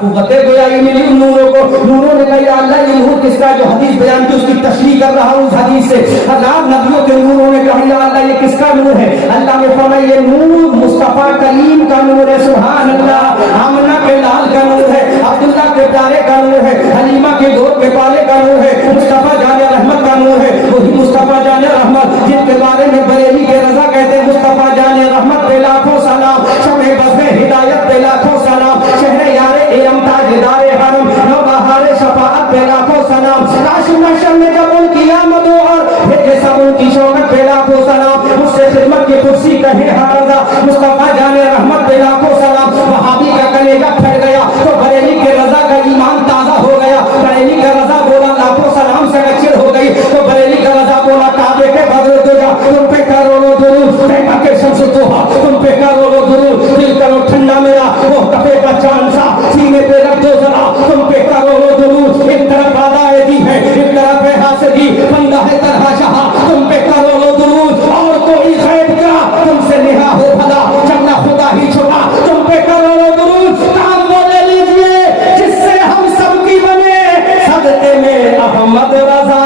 قوت گویائی ملی ان نوروں کو. نوروں نے کہا یا اللہ یہ نور کس کا؟ جو حدیث بیان کی اس کی تشریح کر رہا ہوں اس حدیث سے. ہزار نبیوں کے نوروں نے کہا یا اللہ یہ کس کا نور ہے؟ اللہ نے فرمایا یہ نور مصطفیٰ کلیم کا نور ہے. سبحان اللہ. آمنہ کے لال کا نور ہے, عبداللہ کے پیارے کا نور ہے, حلیمہ کے گود کے پالے کا نور ہے, مصطفیٰ جان رحمت کا نور ہے. وہی مصطفیٰ جان رحمت جن کے بارے میں بریلی کے رضا کہتے ہیں مصطفیٰ جان رحمت پہ لاکھوں سلام, شمع بزم ہدایت پہ لاکھوں سلام, شہر یار ارم تاجدار حرم نوبہار شفاعت پہ لاکھوں سلام. کاش محشر میں جب ان کی آمد ہو اور بھیجے سب ان کی شوکت پہ لاکھوں سلام. مجھ سے خدمت کی کرسی کہے ہر رضا مصطفیٰ جان رحمت پہ لاکھوں سلام. وہابی کا کلیجہ پھٹ گیا تو بریلی کے رضا کا ایمان تازہ ہو گیا. بریلی کا رضا بولا لاکھوں سلام سے چڑ ہو گئی تو بریلی کا رضا بولا کعبے کے بدر دجا تم پہ کروڑوں درود, بیٹا کے شمس توحا تم پہ کروڑوں درود. دل کرو ٹھنڈا میرا وہ کفے کا چاند سا سینے پہ رکھ دو ذرا تم پہ کروڑوں درود. ایک طرف آدائے دی ہے ایک طرف ہے حاسدی بندہ ہے طرح شہا تم پہ کروڑوں درود. اور کوئی غیب کا تم سے نہا ہو بھلا جب نہ خدا ہی چھپا تم پہ کروڑوں درود. کام وہ لے لیجئے جس سے ہم سب کی بنے صدقے میں احمد رضا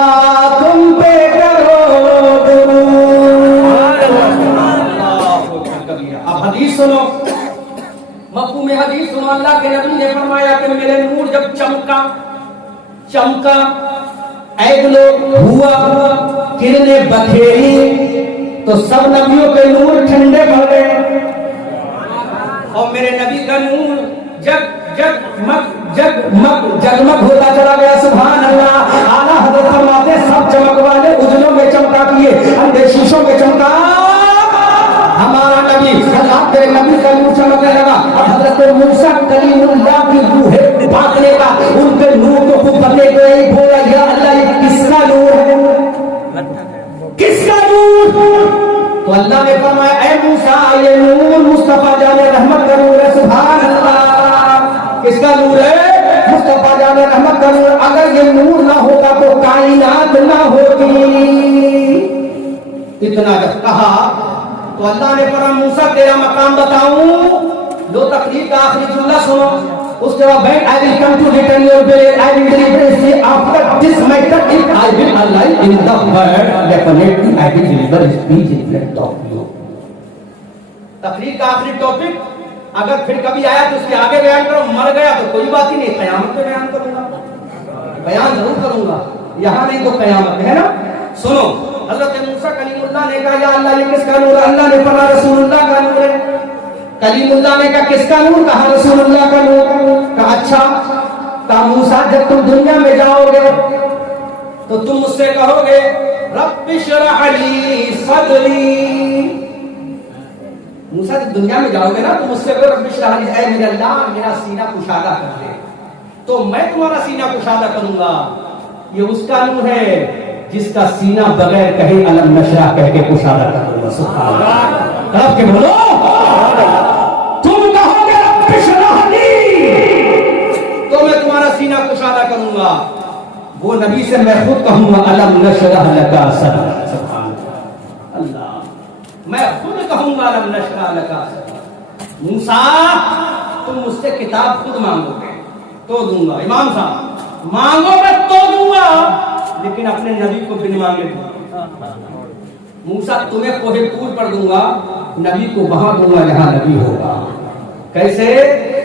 تم پہ کروڑوں درود. اب حدیث سنو, مفہوم حدیث سنو. اللہ کے نبی نے فرمایا کہ میرے نور جب چمکا ایک لوگ ہوا کرنے بکھیری تو سب نبیوں کے نور ٹھنڈے پڑ گئے اور میرے نبی کا نور جگمگ ہوتا چلا گیا. سبحان اللہ. اعلیٰ حضرت فرماتے سب چمک والے اجلوں میں چمکا کیے اندھے شیشوں میں چمکا ہمارا نبی. حضرت تیرے نبی کا نور چمکنے لگا. اب حضرت موسیٰ کلیم اللہ کی روح ہے بھاگنے کا ان کے نور کو خود بنے گئے بولا یا اللہ یہ کس کا نور ہے, کس کا نور؟ تو اللہ نے فرمایا اے موسیٰ یہ نور مصطفیٰ جان رحمت کا نور ہے. سبحان اللہ. کس کا نور ہے؟ مصطفیٰ جان رحمت کا نور. اگر یہ نور نہ ہوتا تو کائنات نہ ہوتی. اتنا جب کہا تو اللہ نے فرمایا موسیٰ تیرا مقام بتاؤں. لو تقریر کا آخری جملہ سنو. اس کے بعد I will come to return your bill. I will deliver after this matter if I will alive in the world definitely I will deliver speech in front of you. تقریر کا آخری ٹاپک اگر پھر کبھی آیا تو اس کے آگے بیان کرو. مر گیا تو کوئی بات ہی نہیں, قیامت پہ بیان کروں گا, بیان ضرور کروں گا. یہاں نہیں تو قیامت ہے نا. سنو حضرت موسیٰ کلیم اللہ نے کہا یا اللہ یہ کس کا نور؟ اللہ نے فرمایا رسول اللہ کا نور ہے. کلیم اللہ نے کہا کس کا نور؟ کہا رسول اللہ کا نور. کہا اچھا. کہا موسیٰ جب تم دنیا میں جاؤ گے تو تم مجھ سے کہو گے رب اشرح لی صدری. موسیٰ جب دنیا میں جاؤ گے نا تو مجھ سے کہو رب اشرح لی, اے میرے اللہ میرا سینہ کشادہ کر دے. تو میں تمہارا سینہ کشادہ کروں گا. یہ اس کا نور ہے جس کا سینہ بغیر کہے علم نشرح کہہ کے کشادہ کر دوں گا. سبحان اللہ. رب کے بولو تم کہو گے رب اشرح لی تو میں تمہارا سینہ کشادہ کروں گا. وہ نبی سے میں خود کہوں گا علم نشرح لک صدرک. سبحان اللہ. میں خود کہوں گا علم نشرح لک صدرک. موسیٰ تم مجھ سے کتاب خود مانگو گے تو دوں گا. امام صاحب مانگو گے تو دوں گا لیکن اپنے نبی کو بن مانگے دوں گا. موسیٰ تمہیں کوہ طور پر دوں گا, نبی کو وہاں دوں گا جہاں نبی ہوگا. کیسے؟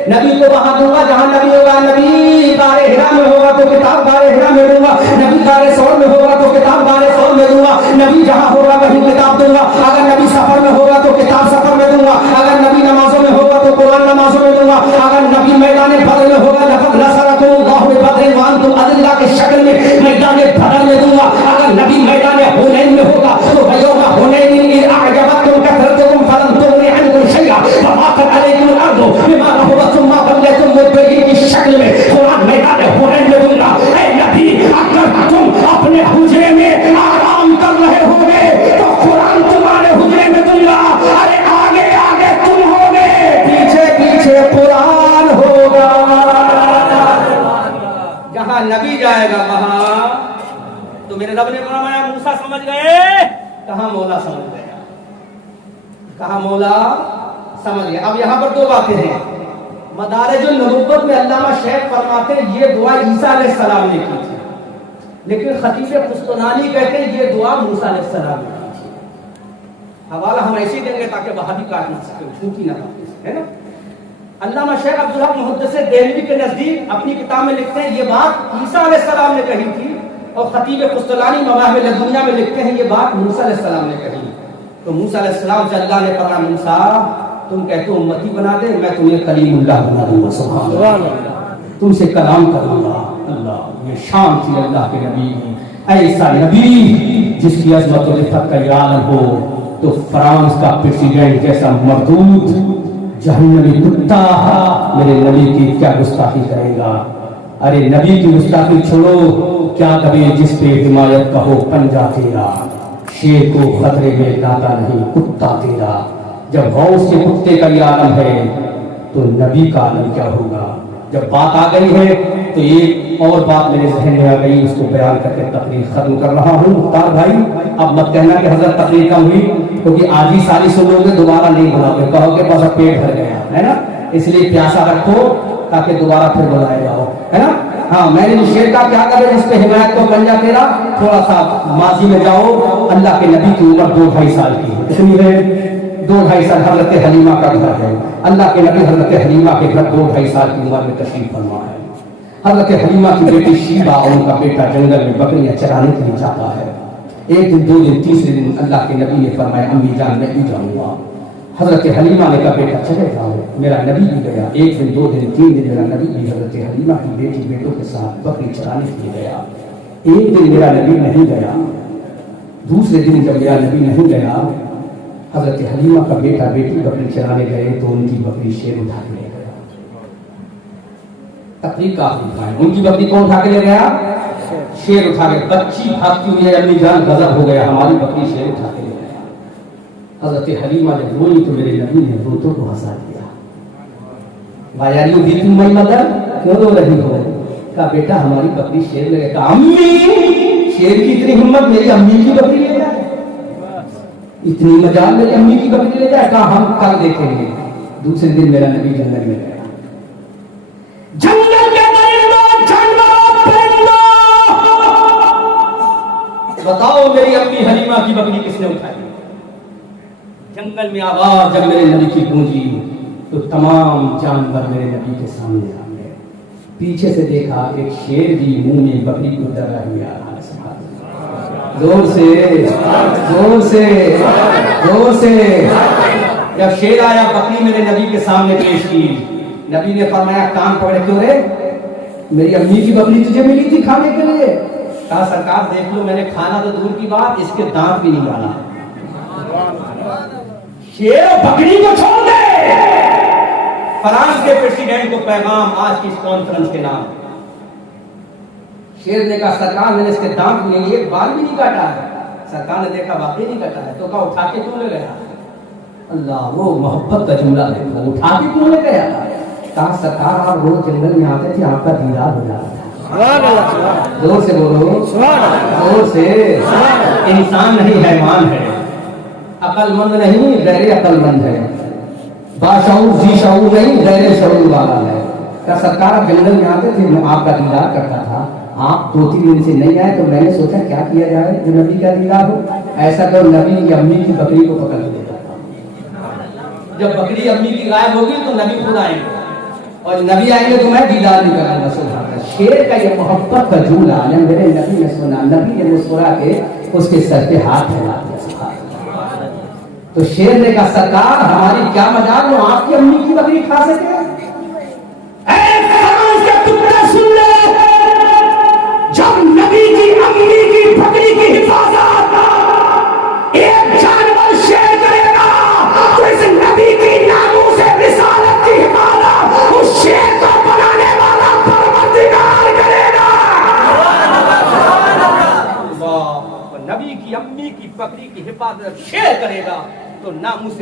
نبی کو وہاں دوں گا جہاں نبی ہوگا. نبی غار حرا میں ہوگا تو کتاب غار حرا میں دوں گا. نبی غار ثور میں ہوگا تو کتاب غار ثور میں دوں گا. نبی جہاں ہوگا وہیں کتاب دوں گا. اگر نبی سفر میں ہوگا تو کتاب سفر میں دوں گا. اگر نبی نمازوں میں ہوگا تو قرآن نمازوں میں دوں گا. اگر نبی میدان بدر میں ہوگا لقد نصرکم اللہ ببدر وانتم اذلہ کی شکل میں میدان بدر میں دوں گا. اگر نبی میدان حنین میں ہوگا تو یوم حنین اذ اعجبتکم کثرتکم فلم تغن عنکم شیئا وضاقت علیکم الارض بما رحبت ثم وليتم مدبرین کی شکل میں قرآن میدان حنین میں دوں گا. اے نبی اگر تم اپنے حجرے میں آرام کر رہے ہوگے تو قرآن تمہارے حجرے میں دوں گا. ارے آگے آگے تم ہوگے پیچھے پیچھے قرآن ہوگا. جہاں نبی جائے گا وہاں. تو میرے رب نے فرمایا موسیٰ سمجھ گئے. کہاں مولا سمجھ گیا, کہاں مولا سمجھ گیا. اب یہاں پر دو باتیں ہیں. مدارج النبوت میں علامہ شیخ فرماتے ہیں یہ دعا عیسیٰ علیہ السلام نے کی تھی، لیکن خطیب قسطلانی کہتے ہیں یہ دعا موسیٰ علیہ السلام نے کی تھی۔ حوالہ ہم ایسے دیں گے تاکہ وہابی کاٹ نہ سکے، جھوٹی نہ باتیں، ہے نا۔ علامہ شیخ عبدالحق محدث دہلوی کے نزدیک اپنی کتاب میں لکھتے ہیں یہ بات عیسیٰ علیہ السلام نے کہی تھی، اور خطیب قسطلانی مواہب لدنیہ میں لکھتے ہیں یہ بات موسیٰ علیہ السلام نے کہی۔ تو موسیٰ علیہ السلام سے اللہ نے فرمایا موسیٰ تم کہتے ہو امتی بنا دے، میں تمہیں کلیم اللہ بنا دوں گا، سبحان اللہ، تم سے کلام کروں گا۔ اللہ، یہ شان تھی اللہ کے نبی کی، ایسا نبی جس کی عظمت و رفعت کا عالم ہو تو فرانس کا پریزیڈنٹ جیسا مردود جہنمی کتا میرے نبی کی کیا گستاخی کرے گا۔ ارے نبی کی گستاخی چھوڑو، کیا کبھی جس پہ حمایت کا ہو پنجہ تیرا، شیر کو خطرے میں لاتا نہیں کتا تیرا۔ جب غوث کے کتے کا یہ عالم ہے تو نبی کا عالم کیا ہوگا۔ جب بات آ گئی ہے تو ایک اور بات میرے ذہن میں آ گئی، اس کو بیان کر کے تقریر ختم کر رہا ہوں۔ مختار بھائی اب مت کہنا کہ حضرت تقریر کم ہوئی، کیونکہ آج ہی ساری سنو گے دوبارہ نہیں بلاؤ گے، کہو کہ بس اب پیٹ بھر گیا ہے نا، اس لیے پیاسا رکھو تاکہ دوبارہ پھر بلائے جاؤ، ہے نا۔ ہاں میں نے شیر کا کیا کرے جس پہ حمایت کو پنجہ تیرا، تھوڑا سا ماضی میں جاؤ، اللہ کے نبی کی عمر 2-2.5 سال کی ہے، اتنی ہے 2-2.5 سال حضرت حلیمہ کا گھر ہے، اللہ کے نبی حضرت حلیمہ کے گھر 2-2.5 سال کی عمر میں تشریف فرما ہے۔ حضرت حلیمہ کی بیٹی شیبہ اور ان کا بیٹا جنگل میں بکریاں چرانے کے لیے جاتا ہے۔ ایک دن 2 دن تیسرے دن اللہ کے نبی نے فرمایا امی جان میں بھی جاؤں گا۔ حضرت حلیمہ نے کہا بیٹا چلے جاؤ، میرا نبی بھی گیا۔ 1 دن 2 دن 3 دن میرا نبی بھی حضرت حلیمہ کی بیٹی بیٹوں کے ساتھ بکری چرانے کے لیے گیا۔ 1 دن میرا نبی نہیں گیا، دوسرے دن جب میرا نبی نہیں گیا، حضرت حلیمہ کا بیٹا بیٹی بکری چرانے گئے تو ان کی بکری شیر اٹھا کے لے گیا۔ تقریر کا آخری ٹائم، ان کی بکری کون اٹھا کے لے گیا؟ شیر اٹھا کے۔ بچی بھاگتی ہوئی ہے، امی جان غضب ہو گیا، ہماری بکری شیر اٹھا کے لے گیا۔ حضرت حلیمہ جب روئی تو میرے نبی نے روتوں کو ہنسا دیا۔ بایاریوں دی تم مئی مدر کیوں رو رہی ہو؟ کہا بیٹا ہماری بکری شیر لے گیا۔ کہا امی شیر کی اتنی ہمت میری امی کی بکری لے جائے، اتنی مجال میری امی کی بکری لے جائے؟ کہا ہم کل دیکھیں گے۔ دوسرے دن میرا نبی جنگل میں گیا، جنگل کے درندوں جانوروں پرندوں، بتاؤ میری امی حلیمہ کی بکری کس نے اٹھائی؟ جنگل میں آواز جب میرے نبی کی گونجی تو تمام جانور میرے نبی کے سامنے آ گئے۔ پیچھے سے دیکھا ایک شیر بھی منہ میں بکری کو ڈرا ہوا آ رہا ہے۔ زور سے زور سے زور سے جب شیر آیا بکری میرے نبی کے سامنے پیش کی، نبی نے فرمایا کان پکڑے کیوں رے؟ میری امی کی بکری تجھے ملی تھی کھانے کے لیے؟ کہا سرکار دیکھ لو میں نے کھانا تو دور کی بات اس کے دانت بھی نہیں ڈالا۔ شیر بکری کو چھوڑ دے۔ فرانس کے پریزیڈنٹ کو پیغام آج کی اس کانفرنس کے نام۔ شیر نے کہا سرکار میں نے اس کے دانت نہیں، ایک بال بھی نہیں کاٹا ہے۔ سرکار نے دیکھا واقعی نہیں کاٹا ہے، تو کہا اٹھا کے کیوں لے گیا؟ اللہ وہ محبت کا جملہ دیکھو، اٹھا کے کیوں لے گیا؟ کہا سرکار آپ روز جنگل میں آتے تھے، آپ کا دیدار ہو جاتا تھا۔ زور سے بولو، زور سے۔ انسان نہیں حیوان ہے، عقل مند نہیں غیر عقل مند ہے، باشعور ذی شعور نہیں غیر شعور والا ہے۔ کہا سرکار آپ جنگل میں آتے تھے، میں آپ کا دیدار کرتا تھا، آپ 2-3 دن سے نہیں آئے تو میں نے سوچا کیا کیا جائے جو نبی کا دیدار ہو۔ ایسا کرو نبی کی امی کی بکری کو پکڑ کے دیتا، جب بکری امی کی غائب ہوگی تو نبی خود آئیں گے، اور نبی آئیں گے تو میں دیدار نہیں کروں گا۔ سبحان اللہ، شیر کا یہ محبت کا جملہ میرے نبی نے سنا، نبی نے مسکرا کے اس کے سر پہ ہاتھ پھیلا دیا۔ تو شیر نے کہا سرکار ہماری کیا مجال جو آپ کی امی کی بکری کھا سکے؟ جب نبی کی امی کی بکری کی حفاظت ایک جانور شیر کرے گا تو اس نبی کی ناموس رسالت کی حفاظت اس شیر کو بنانے والا پروردگار کرے گا۔ نبی کی امی کی بکری کی حفاظت شیر کرے گا تو ناموس